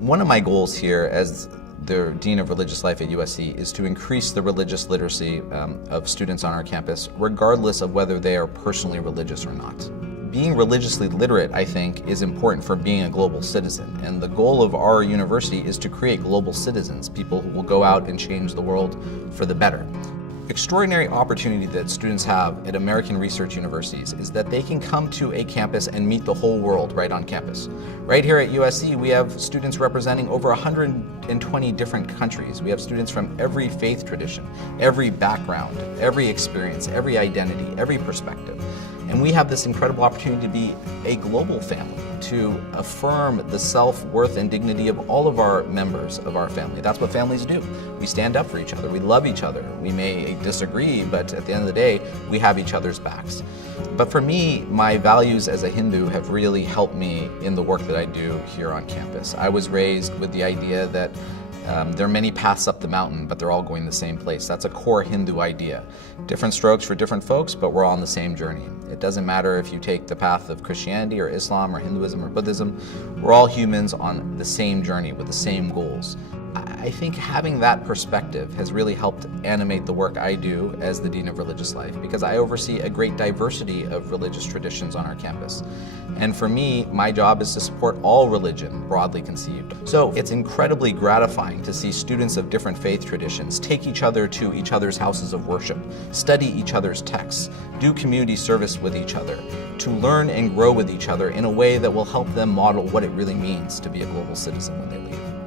One of my goals here as the Dean of Religious Life at USC is to increase the religious literacy um, of students on our campus, regardless of whether they are personally religious or not. Being religiously literate, I think, is important for being a global citizen. And the goal of our university is to create global citizens, people who will go out and change the world for the better extraordinary opportunity that students have at American research universities is that they can come to a campus and meet the whole world right on campus. Right here at USC, we have students representing over 120 different countries. We have students from every faith tradition, every background, every experience, every identity, every perspective. And we have this incredible opportunity to be a global family, to affirm the self worth and dignity of all of our members of our family. That's what families do. We stand up for each other, we love each other. We may disagree, but at the end of the day, we have each other's backs. But for me, my values as a Hindu have really helped me in the work that I do here on campus. I was raised with the idea that um, there are many paths up the mountain, but they're all going the same place. That's a core Hindu idea. Different strokes for different folks, but we're all on the same journey. It doesn't matter if you take the path of Christianity or Islam or Hinduism or Buddhism, we're all humans on the same journey with the same goals. I think having that perspective has really helped animate the work I do as the Dean of Religious Life because I oversee a great diversity of religious traditions on our campus. And for me, my job is to support all religion, broadly conceived. So it's incredibly gratifying to see students of different faith traditions take each other to each other's houses of worship, study each other's texts, do community service with each other, to learn and grow with each other in a way that will help them model what it really means to be a global citizen when they leave.